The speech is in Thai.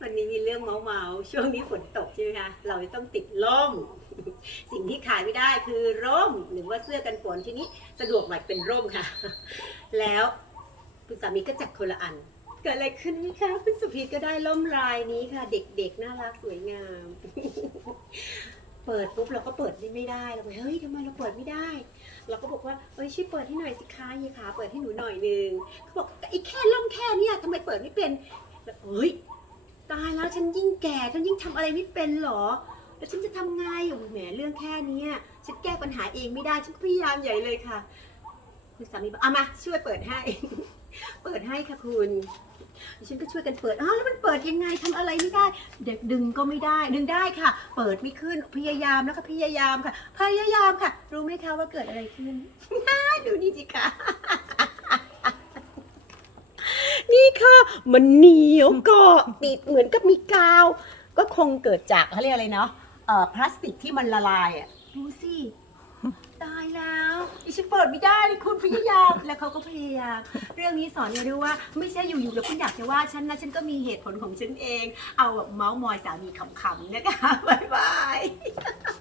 วันนี้มีเรื่องเมาเมาช่วงนี้ฝนตกใช่ไหมคะเราจะต้องติดร่ม สิ่งที่ขายไม่ได้คือร่มหรือว่าเสื้อกันฝนทีนี้สะดวกหน่อยเป็นร่มค่ะ แล้วคุณสามีก็จัดคนละอันเกิดอะไรขึ้นไหมคะคุณสุพีก็ได้ร่มลายนี้ค่ะ เด็กๆน่ารักสวยงาม เปิดปุ๊บเราก็เปิดไม่ได้เราบอกเฮ้ยทำไมเราเปิดไม่ได้ เราก็บอกว่าเอ้ยช่วยเปิดให้หน่อยสิคะยีขาเปิดให้หนูหน่อยนึงเขาบอกไอ้แค่ร่มแค่เนี้ยทำไมเปิดไม่เป็นเฮ้ยายแล้วฉันยิ่งแก่ฉันยิ่งทำอะไรไม่เป็นเหรอ แล้วฉันจะทำไงอ้โหแหมเรื่องแค่เนี้ยฉันแก้ปัญหาเองไม่ได้ฉันก็พยายามใหญ่เลยค่ะ คุณสามีบอกเอามาช่วยเปิดให้ เปิดให้ค่ะคุณดิฉันก็ช่วยกันเปิดอ้าวแล้วมันเปิดยังไงทำอะไรไม่ได้ เด็กดึงก็ไม่ได้ ดึงได้ค่ะ เปิดไม่ขึ้นพยายามแล้วค่ะพยายามค่ะ พยายามค่ะ รู้ไหมคะว่าเกิดอะไรขึ้น ดูนี่สิคะ นี่ค่ะ มันเหนียวเกาะติดเหมือนกับมีกาว ก็คงเกิดจากเขาเรียกอะไรเนาะเอ่อพลาสติกที่มันละลายอะดูสิตายแล้วดิฉันเปิดไม่ได้เลยคุณพยายามแล้วเขาก็พยายามเรื่องนี้สอนให้รู้ว่า ไม่ใช่อยู่ๆแล้วคุณอยากจะว่าฉันนะฉันก็มีเหตุผลของฉันเอง เอาแบบเมาส์มอยสามีขำๆนะคะบ๊ายบาย